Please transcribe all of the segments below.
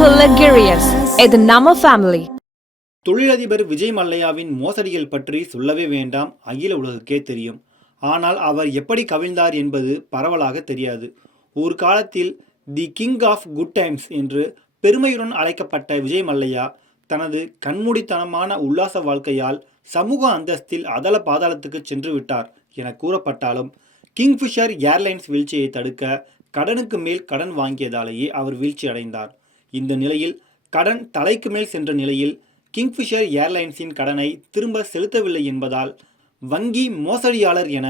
அன்புள்ள கிரியஸ், இது நம்ம ஃபேமிலி. தொழிலதிபர் விஜய் மல்லையாவின் மோசடிகள் பற்றி சொல்லவே வேண்டாம், அகில உலகுக்கே தெரியும். ஆனால் அவர் எப்படி கவிழ்ந்தார் என்பது பரவலாக தெரியாது. ஒரு காலத்தில் the king of good times என்று பெருமையுடன் அழைக்கப்பட்ட விஜய் மல்லையா தனது கண்மூடித்தனமான உல்லாச வாழ்க்கையால் சமூக அந்தஸ்தில் அதல பாதாளத்துக்கு சென்று விட்டார் என கூறப்பட்டாலும், கிங்ஃபிஷர் ஏர்லைன்ஸ் வீழ்ச்சியை தடுக்க கடனுக்கு மேல் கடன் வாங்கியதாலேயே அவர் வீழ்ச்சி அடைந்தார். இந்த நிலையில் கடன் தலைக்கு மேல் சென்ற நிலையில் கிங்ஃபிஷர் ஏர்லைன்ஸின் கடனை திரும்ப செலுத்தவில்லை என்பதால் வங்கி மோசடியாளர் என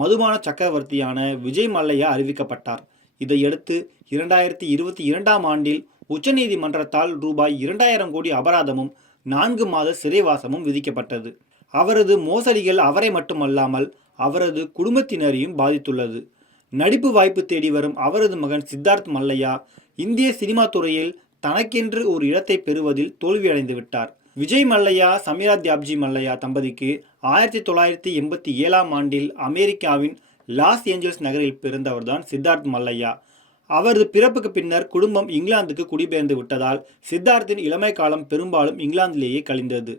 மதுபான சக்கரவர்த்தியான விஜய் மல்லையா அறிவிக்கப்பட்டார். இதையடுத்து 2022ஆம் ஆண்டில் உச்சநீதிமன்றத்தால் ரூபாய் 2000 கோடி அபராதமும் 4 மாத சிறைவாசமும் விதிக்கப்பட்டது. அவரது மோசடிகள் அவரை மட்டுமல்லாமல் அவரது குடும்பத்தினரையும் பாதித்துள்ளது. நடிப்பு வாய்ப்பு தேடி வரும் அவரது மகன் சித்தார்த் மல்லையா இந்திய சினிமா துறையில் தனக்கென்று ஒரு இடத்தை பெறுவதில் தோல்வியடைந்து விட்டார். விஜய் மல்லையா சமீரா தியாப்ஜி மல்லையா தம்பதிக்கு 1987ஆம் ஆண்டில் அமெரிக்காவின் லாஸ் ஏஞ்சல்ஸ் நகரில் பிறந்தவர்தான் சித்தார்த் மல்லையா. அவரது பிறப்புக்கு பின்னர் குடும்பம் இங்கிலாந்துக்கு குடிபெயர்ந்து விட்டதால் சித்தார்த்தின் இளமை காலம் பெரும்பாலும் இங்கிலாந்திலேயே கழிந்தது.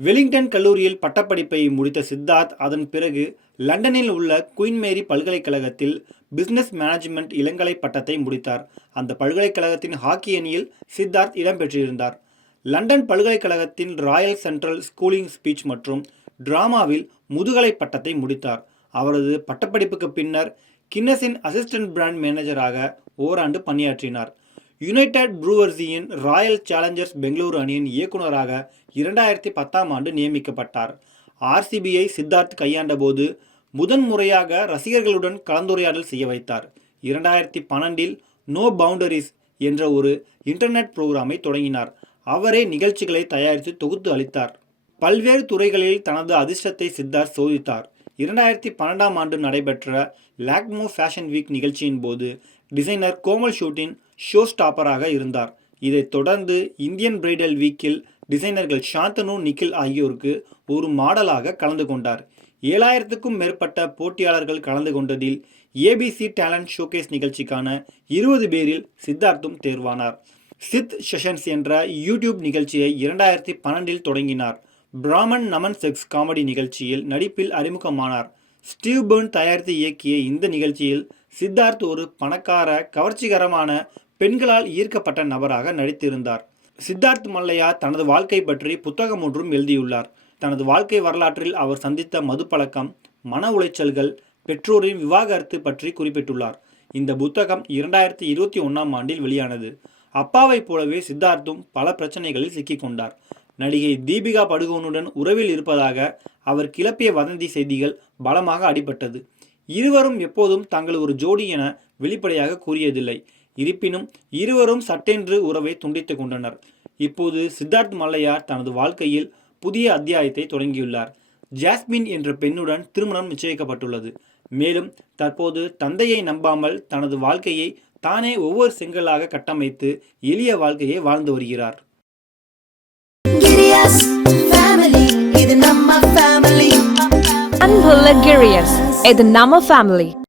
வெலிங்டன் கல்லூரியில் பட்டப்படிப்பை முடித்த சித்தார்த் அதன் பிறகு லண்டனில் உள்ள குயின் மேரி பல்கலைக்கழகத்தில் பிசினஸ் மேனேஜ்மெண்ட் இளங்கலை பட்டத்தை முடித்தார். அந்த பல்கலைக்கழகத்தின் ஹாக்கி அணியில் சித்தார்த் இடம்பெற்றிருந்தார். லண்டன் பல்கலைக்கழகத்தின் ராயல் சென்ட்ரல் ஸ்கூலிங் ஸ்பீச் மற்றும் டிராமாவில் முதுகலை பட்டத்தை முடித்தார். அவரது பட்டப்படிப்புக்கு பின்னர் கின்னஸின் அசிஸ்டன்ட் பிராண்ட் மேனேஜராக ஓராண்டு பணியாற்றினார். யுனைடெட் ப்ரூவர்ஸியின் ராயல் சேலஞ்சர்ஸ் பெங்களூரு அணியின் இயக்குநராக 2010ஆம் ஆண்டு நியமிக்கப்பட்டார். ஆர்சிபியை சித்தார்த் கையாண்ட போது முதன்முறையாக ரசிகர்களுடன் கலந்துரையாடல் செய்ய வைத்தார். 2012இல் நோ பவுண்டரிஸ் என்ற ஒரு இன்டர்நெட் புரோகிராமை தொடங்கினார். அவரே நிகழ்ச்சிகளை தயாரித்து தொகுத்து அளித்தார். பல்வேறு துறைகளில் தனது அதிர்ஷ்டத்தை சித்தார்த் சோதித்தார். 2012ஆம் ஆண்டு நடைபெற்ற லாக்மோ ஃபேஷன் வீக் நிகழ்ச்சியின் போது டிசைனர் கோமல் ஷூட்டின் ஷோ ஸ்டாப்பராக இருந்தார். இதைத் தொடர்ந்து இந்தியன் பிரைடல் வீக்கில் டிசைனர்கள் சாந்தனு நிக்கில் ஆகியோருக்கு ஒரு மாடலாக கலந்து கொண்டார். 7000க்கும் மேற்பட்ட போட்டியாளர்கள் கலந்து கொண்டதில் ஏபிசி டேலண்ட் ஷோகேஸ் நிகழ்ச்சிக்கான 20 பேரில் சித்தார்த்தும் தேர்வானார். சித் செஷன்ஸ் என்ற யூடியூப் நிகழ்ச்சியை 2012இல் தொடங்கினார். பிராமன் நமன் செக்ஸ் காமெடி நிகழ்ச்சியில் நடிப்பில் அறிமுகமானார். ஸ்டீவ் பர்ன் தயாரித்து இயக்கிய இந்த நிகழ்ச்சியில் சித்தார்த் ஒரு பணக்கார கவர்ச்சிகரமான பெண்களால் ஈர்க்கப்பட்ட நபராக நடித்திருந்தார். சித்தார்த் மல்லையா தனது வாழ்க்கை பற்றி புத்தகம் ஒன்றும் எழுதியுள்ளார். தனது வாழ்க்கை வரலாற்றில் அவர் சந்தித்த மது பழக்கம், மன உளைச்சல்கள், பெற்றோரின் விவாகரத்து பற்றி குறிப்பிட்டுள்ளார். இந்த புத்தகம் 2021ஆம் ஆண்டில் வெளியானது. அப்பாவைப் போலவே சித்தார்த்தும் பல பிரச்சனைகளில் சிக்கிக்கொண்டார். நடிகை தீபிகா படுகோனுடன் உறவில் இருப்பதாக அவர் கிளப்பிய வதந்தி செய்திகள் பலமாக அடிபட்டது. இருவரும் எப்போதும் தாங்கள் ஒரு ஜோடி என வெளிப்படையாக கூறியதில்லை. இருப்பினும் இருவரும் சட்டென்று உறவை துண்டித்துக் கொண்டனர். இப்போது சித்தார்த் மல்லையா தனது வாழ்க்கையில் புதிய அத்தியாயத்தை தொடங்கியுள்ளார். ஜாஸ்மின் என்ற பெண்ணுடன் திருமணம் நிச்சயிக்கப்பட்டுள்ளது. மேலும் தற்போது தந்தையை நம்பாமல் தனது வாழ்க்கையை தானே ஒவ்வொரு செங்கலாக கட்டமைத்து எளிய வாழ்க்கையை வாழ்ந்து வருகிறார். அன்புள்ள கிரியஸ், இது நம்ம ஃபேமிலி.